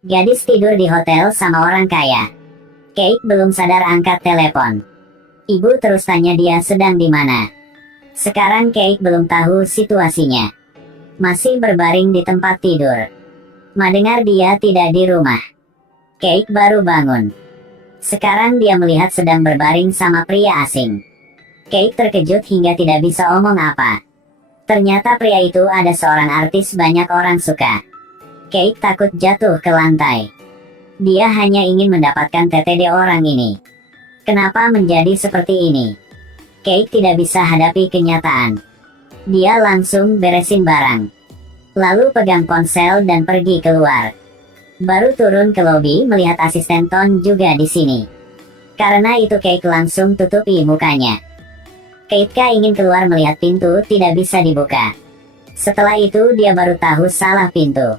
Gadis tidur di hotel sama orang kaya. Kate belum sadar angkat telepon. Ibu terus tanya dia sedang di mana. Sekarang Kate belum tahu situasinya. Masih berbaring di tempat tidur. Mendengar dia tidak di rumah. Kate baru bangun. Sekarang dia melihat sedang berbaring sama pria asing. Kate terkejut hingga tidak bisa omong apa. Ternyata pria itu ada seorang artis banyak orang suka. Kate takut jatuh ke lantai. Dia hanya ingin mendapatkan TTD orang ini. Kenapa menjadi seperti ini? Kate tidak bisa hadapi kenyataan. Dia langsung beresin barang. Lalu pegang ponsel dan pergi keluar. Baru turun ke lobi melihat asisten Ton juga di sini. Karena itu Kate langsung tutupi mukanya. Kate ingin keluar melihat pintu tidak bisa dibuka. Setelah itu dia baru tahu salah pintu.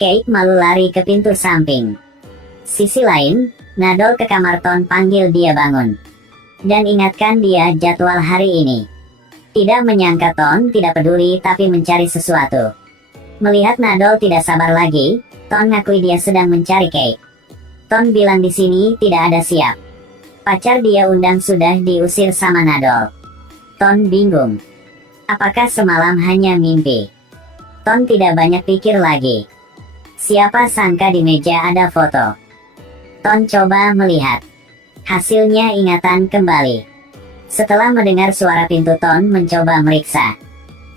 Kate malu lari ke pintu samping. Sisi lain, Nadol ke kamar Ton panggil dia bangun. Dan ingatkan dia jadwal hari ini. Tidak menyangka Ton tidak peduli tapi mencari sesuatu. Melihat Nadol tidak sabar lagi, Ton ngakui dia sedang mencari Kate. Ton bilang di sini tidak ada siap. Pacar dia undang sudah diusir sama Nadol. Ton bingung. Apakah semalam hanya mimpi? Ton tidak banyak pikir lagi. Siapa sangka di meja ada foto. Ton coba melihat. Hasilnya ingatan kembali. Setelah mendengar suara pintu Ton mencoba meriksa.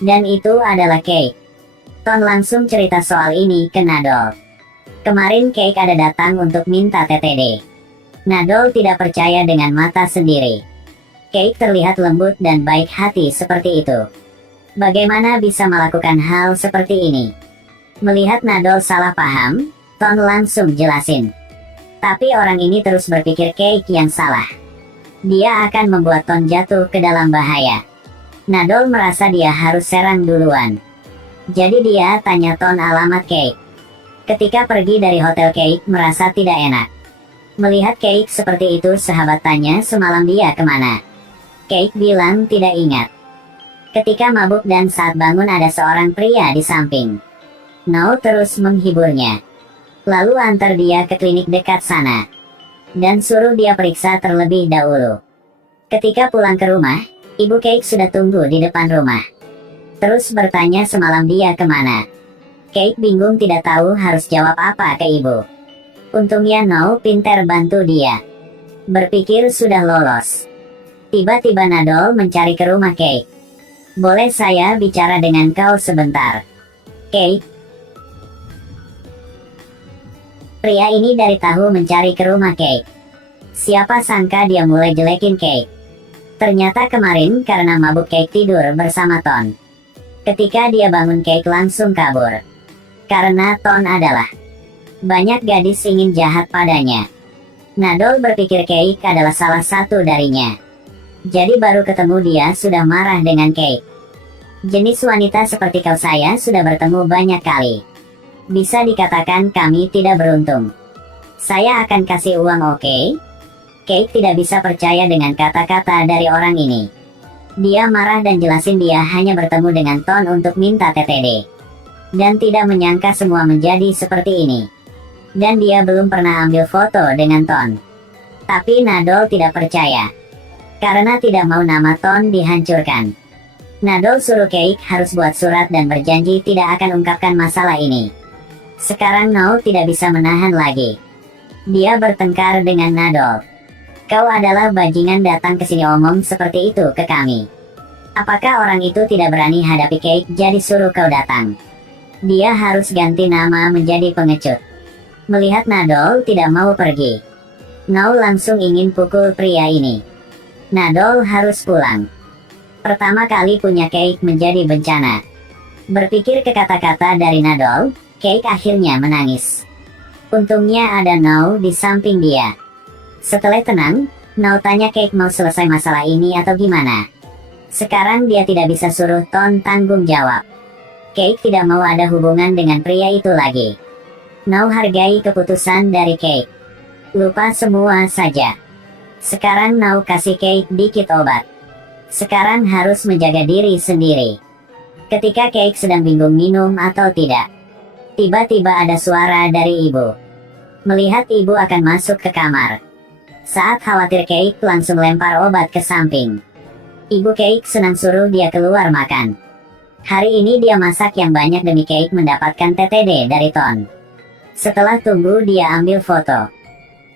Dan itu adalah Kate. Ton langsung cerita soal ini ke Nadol. Kemarin Kate ada datang untuk minta TTD. Nadol tidak percaya dengan mata sendiri. Kate terlihat lembut dan baik hati seperti itu. Bagaimana bisa melakukan hal seperti ini? Melihat Nadol salah paham, Ton langsung jelasin. Tapi orang ini terus berpikir Kate yang salah. Dia akan membuat Ton jatuh ke dalam bahaya. Nadol merasa dia harus serang duluan. Jadi dia tanya Ton alamat Kate. Ketika pergi dari hotel Kate merasa tidak enak. Melihat Kate seperti itu sahabat tanya semalam dia kemana. Kate bilang tidak ingat. Ketika mabuk dan saat bangun ada seorang pria di samping. No terus menghiburnya. Lalu antar dia ke klinik dekat sana. Dan suruh dia periksa terlebih dahulu. Ketika pulang ke rumah, ibu Kate sudah tunggu di depan rumah. Terus bertanya semalam dia kemana. Kate bingung tidak tahu harus jawab apa ke ibu. Untungnya No pintar bantu dia. Berpikir sudah lolos. Tiba-tiba Nadol mencari ke rumah Kate. Boleh saya bicara dengan kau sebentar? Kate. Pria ini dari tahu mencari ke rumah Kate. Siapa sangka dia mulai jelekin Kate. Ternyata kemarin karena mabuk Kate tidur bersama Ton. Ketika dia bangun Kate langsung kabur. Karena Ton adalah banyak gadis ingin jahat padanya. Nadol berpikir Kate adalah salah satu darinya. Jadi baru ketemu dia sudah marah dengan Kate. Jenis wanita seperti kau saya sudah bertemu banyak kali. Bisa dikatakan kami tidak beruntung. Saya akan kasih uang oke? Kate tidak bisa percaya dengan kata-kata dari orang ini. Dia marah dan jelasin dia hanya bertemu dengan Ton untuk minta TTD. Dan tidak menyangka semua menjadi seperti ini. Dan dia belum pernah ambil foto dengan Ton. Tapi Nadol tidak percaya. Karena tidak mau nama Ton dihancurkan. Nadol suruh Kate harus buat surat dan berjanji tidak akan ungkapkan masalah ini. Sekarang No tidak bisa menahan lagi. Dia bertengkar dengan Nadol. Kau adalah bajingan datang ke sini omong seperti itu ke kami. Apakah orang itu tidak berani hadapi Kate jadi suruh kau datang? Dia harus ganti nama menjadi pengecut. Melihat Nadol tidak mau pergi. No langsung ingin pukul pria ini. Nadol harus pulang. Pertama kali punya Kate menjadi bencana. Berpikir ke kata-kata dari Nadol, Kate akhirnya menangis. Untungnya ada No di samping dia. Setelah tenang, No tanya Kate mau selesai masalah ini atau gimana. Sekarang dia tidak bisa suruh Ton tanggung jawab. Kate tidak mau ada hubungan dengan pria itu lagi. No hargai keputusan dari Kate. Lupa semua saja. Sekarang No kasih Kate dikit obat. Sekarang harus menjaga diri sendiri. Ketika Kate sedang bingung minum atau tidak. Tiba-tiba ada suara dari ibu. Melihat ibu akan masuk ke kamar. Saat khawatir, Cake langsung lempar obat ke samping. Ibu Cake senang suruh dia keluar makan. Hari ini dia masak yang banyak demi Cake mendapatkan TTD dari Ton. Setelah tunggu, dia ambil foto.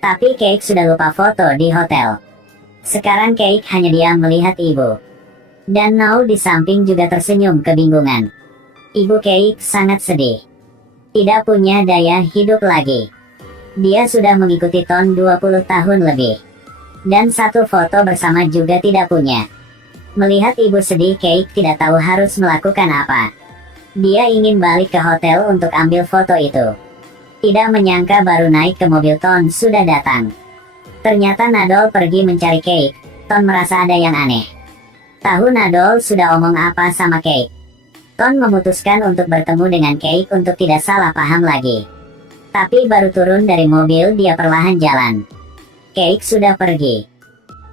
Tapi Cake sudah lupa foto di hotel. Sekarang Cake hanya diam melihat ibu. Dan Now di samping juga tersenyum kebingungan. Ibu Cake sangat sedih. Tidak punya daya hidup lagi. Dia sudah mengikuti Ton 20 tahun lebih. Dan satu foto bersama juga tidak punya. Melihat ibu sedih, Cake tidak tahu harus melakukan apa. Dia ingin balik ke hotel untuk ambil foto itu. Tidak menyangka baru naik ke mobil Ton sudah datang. Ternyata Nadol pergi mencari Cake. Ton merasa ada yang aneh. Tahu Nadol sudah omong apa sama Cake. Ton memutuskan untuk bertemu dengan Cake untuk tidak salah paham lagi. Tapi baru turun dari mobil, dia perlahan jalan. Cake sudah pergi.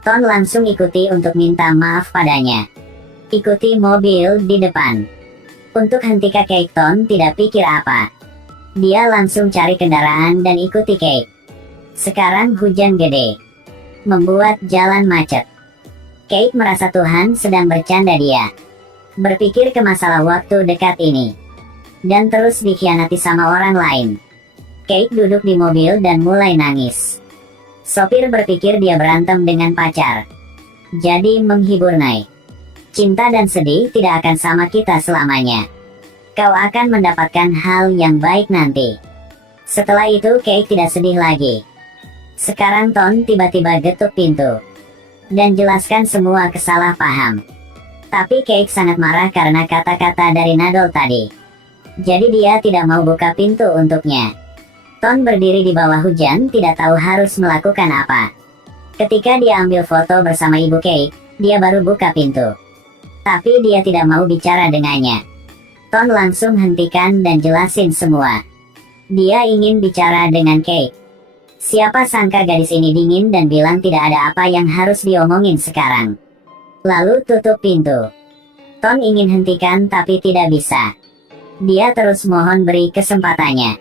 Ton langsung ikuti untuk minta maaf padanya. Ikuti mobil di depan. Untuk hentikan Cake, Ton tidak pikir apa. Dia langsung cari kendaraan dan ikuti Cake. Sekarang hujan gede. Membuat jalan macet. Cake merasa Tuhan sedang bercanda dia. Berpikir ke masalah waktu dekat ini. Dan terus dikhianati sama orang lain. Cake duduk di mobil dan mulai nangis. Sopir berpikir dia berantem dengan pacar. Jadi menghibur Nay. Cinta dan sedih tidak akan sama kita selamanya. Kau akan mendapatkan hal yang baik nanti. Setelah itu Cake tidak sedih lagi. Sekarang Ton tiba-tiba ketuk pintu. Dan jelaskan semua kesalahpaham. Tapi Cake sangat marah karena kata-kata dari Nadol tadi. Jadi dia tidak mau buka pintu untuknya. Ton berdiri di bawah hujan, tidak tahu harus melakukan apa. Ketika dia ambil foto bersama ibu Cake, dia baru buka pintu. Tapi dia tidak mau bicara dengannya. Ton langsung hentikan dan jelasin semua. Dia ingin bicara dengan Cake. Siapa sangka gadis ini dingin dan bilang tidak ada apa yang harus diomongin sekarang. Lalu tutup pintu. Ton ingin hentikan tapi tidak bisa. Dia terus mohon beri kesempatannya.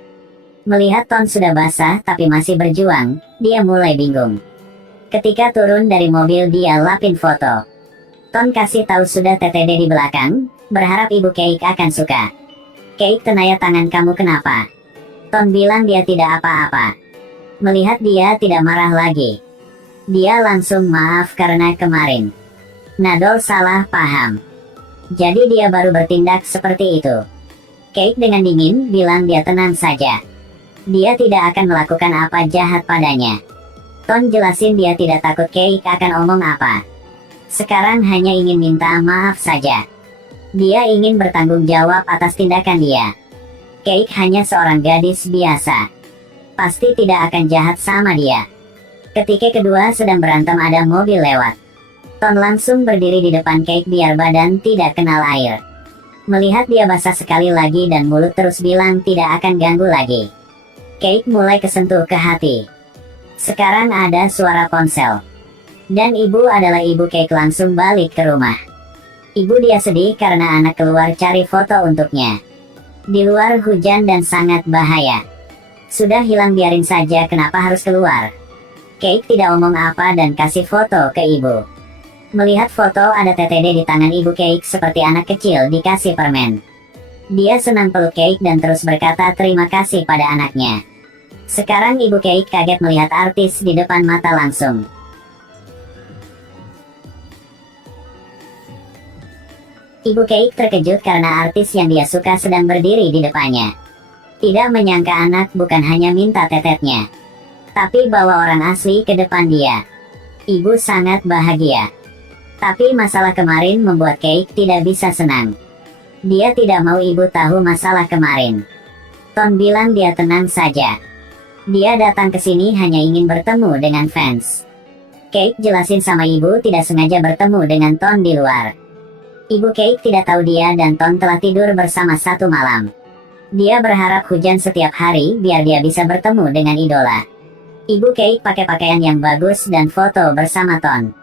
Melihat Ton sudah basah tapi masih berjuang, dia mulai bingung. Ketika turun dari mobil, dia lapin foto. Ton kasih tahu sudah TTD di belakang, berharap ibu Cake akan suka. Cake, tenaya tangan kamu kenapa? Ton bilang dia tidak apa-apa. Melihat dia tidak marah lagi. Dia langsung maaf karena kemarin Nadol salah paham. Jadi dia baru bertindak seperti itu. Cake dengan dingin bilang dia tenang saja. Dia tidak akan melakukan apa jahat padanya. Ton jelasin dia tidak takut Cake akan omong apa. Sekarang hanya ingin minta maaf saja. Dia ingin bertanggung jawab atas tindakan dia. Cake hanya seorang gadis biasa. Pasti tidak akan jahat sama dia. Ketika kedua sedang berantem, ada mobil lewat. Ton langsung berdiri di depan Cake biar badan tidak kenal air. Melihat dia basah sekali lagi dan mulut terus bilang tidak akan ganggu lagi. Cake mulai kesentuh ke hati. Sekarang ada suara ponsel. Dan ibu adalah ibu Cake langsung balik ke rumah. Ibu dia sedih karena anak keluar cari foto untuknya. Di luar hujan dan sangat bahaya. Sudah hilang, biarin saja, kenapa harus keluar? Cake tidak omong apa dan kasih foto ke ibu. Melihat foto ada TTD di tangan ibu Cake seperti anak kecil dikasih permen. Dia senang peluk Cake dan terus berkata terima kasih pada anaknya. Sekarang ibu Cake kaget melihat artis di depan mata langsung. Ibu Cake terkejut karena artis yang dia suka sedang berdiri di depannya. Tidak menyangka anak bukan hanya minta tetetnya, tapi bawa orang asli ke depan dia. Ibu sangat bahagia. Tapi masalah kemarin membuat Cake tidak bisa senang. Dia tidak mau ibu tahu masalah kemarin. Ton bilang dia tenang saja. Dia datang ke sini hanya ingin bertemu dengan fans. Cake jelasin sama ibu tidak sengaja bertemu dengan Ton di luar. Ibu Cake tidak tahu dia dan Ton telah tidur bersama satu malam. Dia berharap hujan setiap hari biar dia bisa bertemu dengan idola. Ibu Cake pakai pakaian yang bagus dan foto bersama Ton.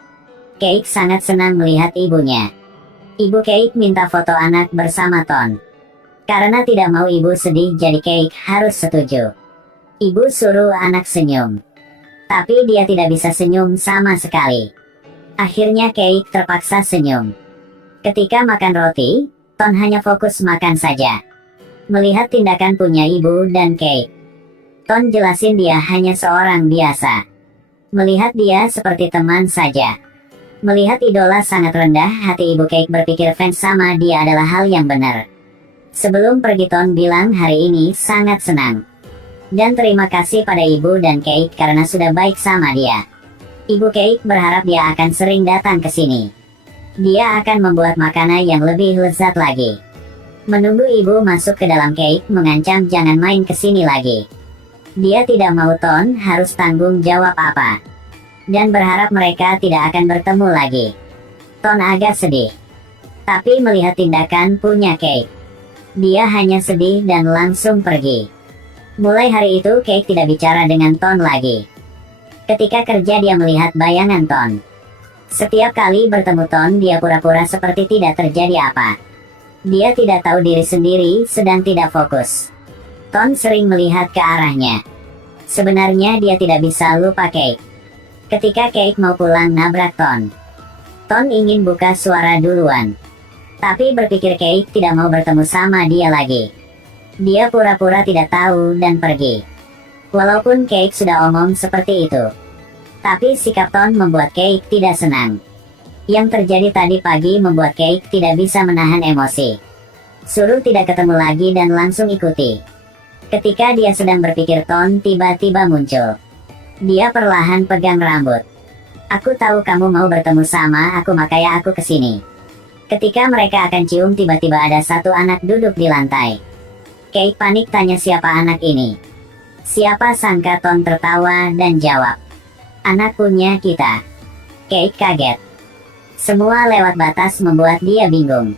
Cake sangat senang melihat ibunya. Ibu Cake minta foto anak bersama Ton. Karena tidak mau ibu sedih, jadi Cake harus setuju. Ibu suruh anak senyum. Tapi dia tidak bisa senyum sama sekali. Akhirnya Cake terpaksa senyum. Ketika makan roti, Ton hanya fokus makan saja. Melihat tindakan punya ibu dan Cake, Ton jelasin dia hanya seorang biasa. Melihat dia seperti teman saja. Melihat idola sangat rendah hati, ibu Cake berpikir fans sama dia adalah hal yang benar. Sebelum pergi Ton bilang hari ini sangat senang. Dan terima kasih pada ibu dan Cake karena sudah baik sama dia. Ibu Cake berharap dia akan sering datang ke sini. Dia akan membuat makanan yang lebih lezat lagi. Menunggu ibu masuk ke dalam, Cake mengancam jangan main ke sini lagi. Dia tidak mau Ton harus tanggung jawab apa. Dan berharap mereka tidak akan bertemu lagi. Ton agak sedih. Tapi melihat tindakan punya Cake, dia hanya sedih dan langsung pergi. Mulai hari itu Cake tidak bicara dengan Ton lagi. Ketika kerja dia melihat bayangan Ton. Setiap kali bertemu Ton dia pura-pura seperti tidak terjadi apa. Dia tidak tahu diri sendiri sedang tidak fokus. Ton sering melihat ke arahnya. Sebenarnya dia tidak bisa lupa Cake. Ketika Cake mau pulang nabrak Ton. Ton ingin buka suara duluan. Tapi berpikir Cake tidak mau bertemu sama dia lagi. Dia pura-pura tidak tahu dan pergi. Walaupun Cake sudah omong seperti itu. Tapi sikap Ton membuat Cake tidak senang. Yang terjadi tadi pagi membuat Cake tidak bisa menahan emosi. Suruh tidak ketemu lagi dan langsung ikuti. Ketika dia sedang berpikir Ton tiba-tiba muncul. Dia perlahan pegang rambut. Aku tahu kamu mau bertemu sama aku makanya aku kesini. Ketika mereka akan cium tiba-tiba ada satu anak duduk di lantai. Cake panik tanya siapa anak ini. Siapa sangka Ton tertawa dan jawab. Anak punya kita. Cake kaget. Semua lewat batas membuat dia bingung.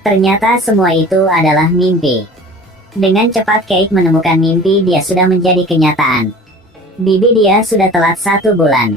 Ternyata semua itu adalah mimpi. Dengan cepat Cake menemukan mimpi dia sudah menjadi kenyataan. Bibi dia sudah telat 1 bulan.